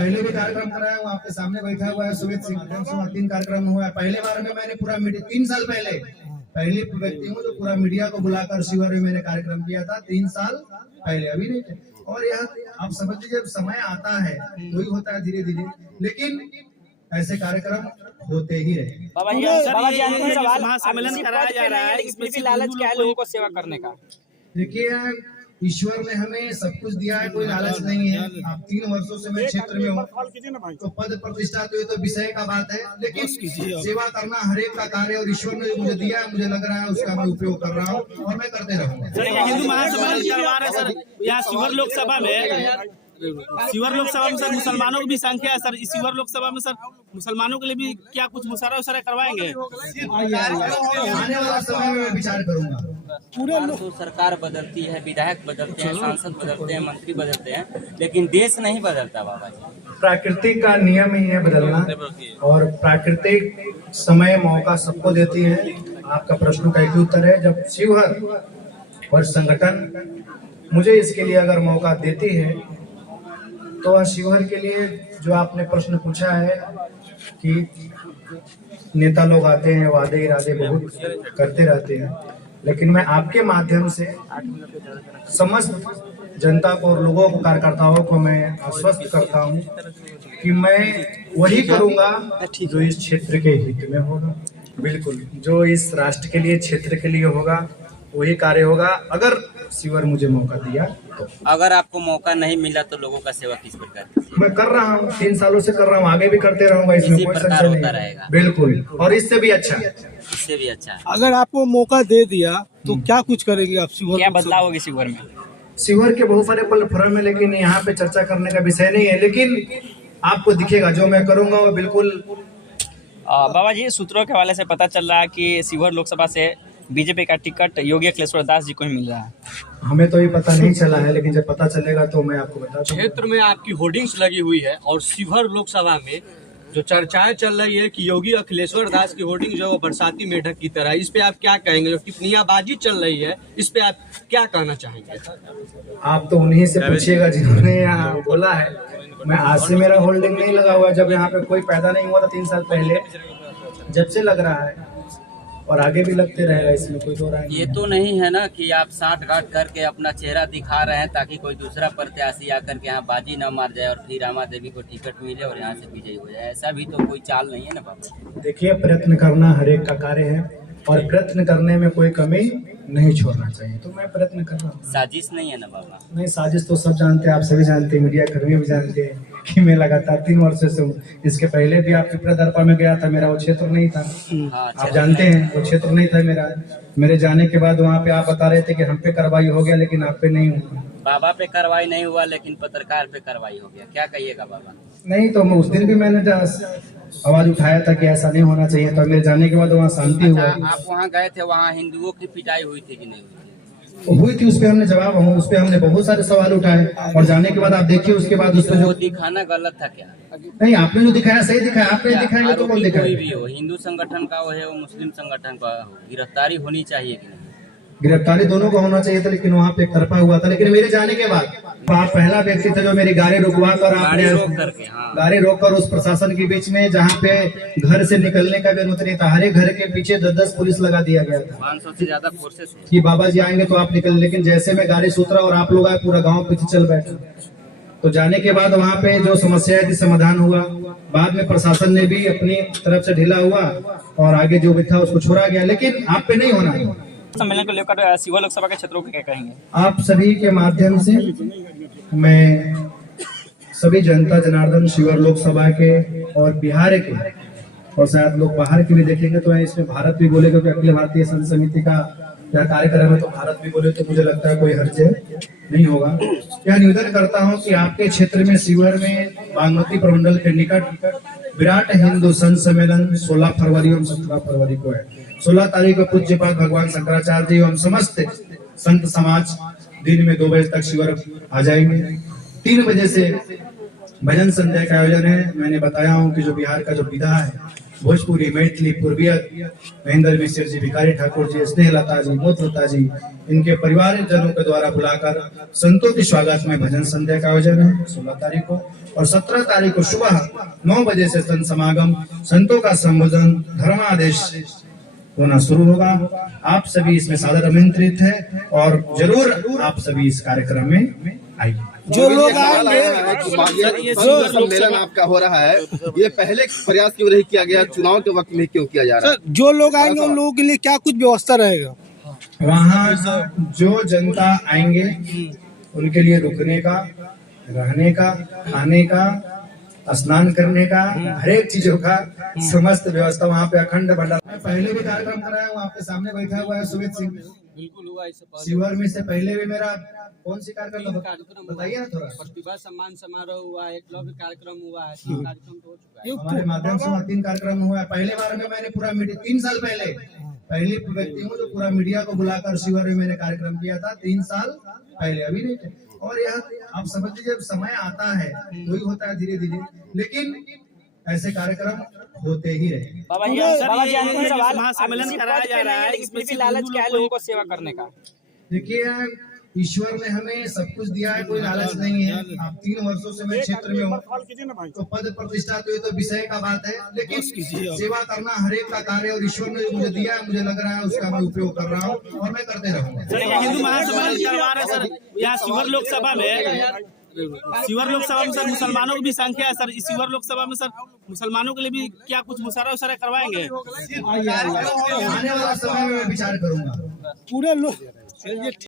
पहले भी कार्यक्रम कराया हूँ, आपके सामने बैठा हुआ है सुमित सिंह, 3 कार्यक्रम हुआ है। पहले बार में मैंने पूरा मीडिया 3 साल पहले पहली व्यक्ति हूँ जो पूरा मीडिया को बुलाकर शिविर में मैंने कार्यक्रम किया था 3 साल पहले, अभी नहीं थे। और यह आप समझ लीजिए, जब समय आता है वही होता है धीरे धीरे, लेकिन ऐसे कार्यक्रम होते ही रहे। बाबा जी सवाल, महासम्मेलन कराया जा रहा है, इसमें भी लालच क्या है लोगों को सेवा करने का? देखिए, ईश्वर ने हमें सब कुछ दिया है, कोई लालच नहीं है। आप 3 वर्षों से मैं क्षेत्र में हूँ, तो पद प्रतिष्ठा तो विषय का बात है, लेकिन सेवा करना हर एक का कार्य, और ईश्वर ने जो मुझे दिया है, मुझे लग रहा है उसका मैं उपयोग कर रहा हूँ और मैं करते रहूँगा। हिंदू महासम्मेलन करवा रहे सर यहाँ शिवहर लोकसभा में, शिवहर लोकसभा में सर मुसलमानों की भी संख्या है सर। इस शिवहर लोकसभा में सर मुसलमानों के लिए भी क्या कुछ मुशायरा उशारा करवाएंगे? आने वाला समय में विचार करूंगा। तो सरकार बदलती है, विधायक बदलते हैं, सांसद बदलते हैं, मंत्री बदलते हैं, लेकिन देश नहीं बदलता बाबा जी। प्राकृतिक का नियम ही है बदलना, और प्राकृतिक समय मौका सबको देती है। आपका प्रश्न का एक उत्तर है, जब शिवहर और संगठन मुझे इसके लिए अगर मौका देती है, तो शिवहर के लिए जो आपने प्रश्न पूछा है कि नेता लोग आते हैं, वादे इरादे बहुत करते रहते हैं, लेकिन मैं आपके माध्यम से समस्त जनता को और लोगों को, कार्यकर्ताओं को मैं आश्वस्त करता हूं कि मैं वही करूंगा जो इस क्षेत्र के हित में होगा। बिल्कुल, जो इस राष्ट्र के लिए, क्षेत्र के लिए होगा, वही कार्य होगा, अगर शिवहर मुझे मौका दिया तो। अगर आपको मौका नहीं मिला तो लोगों का सेवा किस प्रकार? मैं कर रहा हूँ, 3 सालों से कर रहा हूँ, आगे भी करते रहूंगा, इसमें कोई संशय नहीं रहेगा। बिल्कुल, और इससे भी अच्छा, इससे भी अच्छा। अगर आपको मौका दे दिया तो क्या कुछ करेंगे आप शिवहर? क्या बदलाव होगी शिवहर में? शिवहर के बहुत सारे प्लेटफॉर्म है, लेकिन यहाँ पे चर्चा करने का विषय नहीं है, लेकिन आपको दिखेगा जो मैं करूंगा वो बिल्कुल। बाबा जी, सूत्रों के हवाले से पता चल रहा है कि शिवहर लोकसभा से बीजेपी का टिकट योगी अखिलेश्वर दास जी को ही मिल रहा है। हमें तो ये पता नहीं चला है, लेकिन जब पता चलेगा तो मैं आपको बता दूंगा। क्षेत्र में आपकी होर्डिंग्स लगी हुई है, और शिवहर लोकसभा में जो चर्चाएं चल रही है कि योगी अखिलेश्वर दास की होर्डिंग जो है वो बरसाती मेढक की तरह, इस पे आप क्या कहेंगे? जो टिप्पणियाबाजी चल रही है, इस पे आप क्या कहना चाहेंगे? आप तो उन्हीं से पूछिएगा जिन्होंने यहाँ बोला है। मैं आज से मेरा होल्डिंग नहीं लगा हुआ, जब यहाँ पे कोई पैदा नहीं हुआ था 3 साल पहले, जब से लग रहा है, और आगे भी लगते रहेगा, इसमें कोई दो राय नहीं। ये तो नहीं है ना कि आप साठ गांठ करके अपना चेहरा दिखा रहे हैं ताकि कोई दूसरा प्रत्याशी आकर के यहाँ बाजी न मार जाए और फिर रामा देवी को टिकट मिले और यहाँ से विजयी हो जाए, ऐसा भी तो कोई चाल नहीं है ना बाबा। देखिए, प्रयत्न करना हर एक का कार्य है, और प्रयत्न करने में कोई कमी नहीं छोड़ना चाहिए, तो मैं प्रयत्न कर रहा हूँ। साजिश नहीं है ना बाबा? नहीं, साजिश तो सब जानते हैं, आप सभी जानते हैं, मीडिया कर्मी भी जानते हैं कि मैं लगातार 3 वर्षों से हूँ। इसके पहले भी आप पिपरा दरपा में गया था, मेरा वो क्षेत्र नहीं था। आप जानते हैं वो क्षेत्र नहीं था मेरा। मेरे जाने के बाद वहाँ पे आप बता रहे थे कि हम पे कार्रवाई हो गया, लेकिन आप पे नहीं हुआ। बाबा पे कार्रवाई नहीं हुआ, लेकिन पत्रकार पे कार्रवाई हो गया, क्या कहिएगा बाबा? नहीं, तो मैं उस दिन भी मैंने आवाज उठाया था कि ऐसा नहीं होना चाहिए, तो मेरे जाने के बाद वहाँ शांति हुआ। आप वहाँ गए थे, वहाँ हिंदुओं की पिटाई हुई थी कि नहीं हुई थी? हुई थी, उस पर हमने जवाब, उस पर हमने बहुत सारे सवाल उठाए, और जाने के बाद आप देखिए उसके बाद उस पर जो दिखाना गलत था क्या? नहीं, आपने जो दिखाया सही दिखाया, आपने दिखाएंगे तो कौन दिखाएगा? कोई भी हो, हिंदू संगठन का हो, मुस्लिम संगठन का हो, गिरफ्तारी होनी चाहिए कि नहीं? गिरफ्तारी दोनों को होना चाहिए था, लेकिन वहाँ पे एक तरफा हुआ था। लेकिन मेरे जाने के बाद आप पहला व्यक्ति थे जो मेरी गाड़ी रुकवा कर, आपने गाड़ी रोककर उस प्रशासन के बीच में, जहाँ पे घर से निकलने का भी अनुमति नहीं था, हर एक घर के पीछे 10-10 पुलिस लगा दिया गया था, 500 से ज्यादा फोर्सेस कि बाबा जी आएंगे तो आप निकल। लेकिन जैसे मैं गाड़ी से उतरा और आप लोग आए, पूरा गाँव पीछे चल बैठा। तो जाने के बाद वहाँ पे जो समस्या थी समाधान हुआ। बाद में प्रशासन ने भी अपनी तरफ से ढीला हुआ और आगे जो भी था उसको छोड़ा गया, लेकिन आप पे नहीं होना है। सम्मेलन को लेकर शिवहर लोकसभा के क्षेत्रों को क्या कहेंगे? आप सभी के माध्यम से मैं सभी जनता जनार्दन, शिवहर लोकसभा के और बिहार के, और शायद लोग बाहर के भी देखेंगे तो इसमें भारत भी बोले, क्योंकि अखिल भारतीय संत समिति का यह कार्यक्रम है, तो भारत भी बोले तो मुझे लगता है कोई हर्ज नहीं होगा। यह निवेदन करता हूं कि आपके क्षेत्र में, शिवहर में, बागमती प्रमंडल के निकट विराट हिंदू संत सम्मेलन 16 फरवरी और 17 फरवरी को है। 16 तारीख को पूज्यपाद भगवान शंकराचार्य जी एवं समस्त संत समाज दिन में 2 बजे तक शिविर आ जाएंगे। 3 बजे से भजन संध्या का आयोजन है। मैंने बताया हूं कि जो बिहार का जो विधा है भोजपुरी, मैथिली, पूर्वीय, महेंद्र मिश्र जी, भिखारी ठाकुर जी, स्नेहलता जी, मोत्रता जी, इनके परिवारजनों के द्वारा बुलाकर संतों के स्वागत में भजन संध्या का आयोजन है 16 तारीख को। और 17 तारीख को सुबह 9 बजे से संत समागम, संतों का संबोधन, धर्मादेश होना शुरू होगा। आप सभी इसमें सादर आमंत्रित है और जरूर आप सभी इस कार्यक्रम में आइए। जो लोग आएंगे, ये सम्मेलन आपका हो रहा है, ये पहले प्रयास क्यों नहीं किया गया, चुनाव के वक्त में क्यों किया जा रहा है? जो लोग आएंगे उन लोगों के लिए क्या कुछ व्यवस्था रहेगा? वहाँ जो जनता आएंगे उनके लिए रुकने का, रहने का, खाने का, स्नान करने का, हर एक चीजों का समस्त व्यवस्था वहाँ पे अखंड भंडार। पहले भी कार्यक्रम कराया हूँ, आपके सामने बैठा हुआ है सुमित सिंह। बिल्कुल हुआ इससे पहले। शिवर में से पहले भी मेरा कौन सी कार्यक्रम बताइए ना थोड़ा। प्रतिभा सम्मान समारोह हुआ है, एकलव्य कार्यक्रम हुआ है, 3 कार्यक्रम तो हो चुका है। हमारे माध्यम से 3 कार्यक्रम हुआ है। पहले बार में मैंने पूरा मीडिया 3 साल पहले पहली व्यक्ति हूँ जो पूरा मीडिया को बुलाकर शिवर में मैंने कार्यक्रम किया था 3 साल पहले, अभी नहीं थे। और यह आप समझ लीजिए जब समय आता है तो ही होता है धीरे धीरे, लेकिन ऐसे कार्यक्रम होते ही रहे। बाबा जी महासम्मेलन कराया जा रहा है, इसमें भी लालच क्या है लोगों को सेवा करने का? देखिए, ईश्वर ने हमें सब कुछ दिया है, कोई लालच नहीं है। आप 3 वर्षों से मैं क्षेत्र में हूँ तो पद प्रतिष्ठा तो ये तो विषय का बात है, लेकिन सेवा करना हर एक का कार्य और ईश्वर ने जो मुझे दिया है, मुझे लग रहा है उसका मैं उपयोग कर रहा हूँ और मैं करते रहूँगा। सर ये हिंदू महासम्मेलन करवा रहे सर यहाँ शिवर लोकसभा में, शिवर लोकसभा में सर मुसलमानों की भी संख्या है सर। इस शिवर लोकसभा में सर मुसलमानों के लिए भी क्या कुछ मुशारा उशारा करवाएंगे? आने वाला समय में मैं विचार करूंगा। पूरे लोग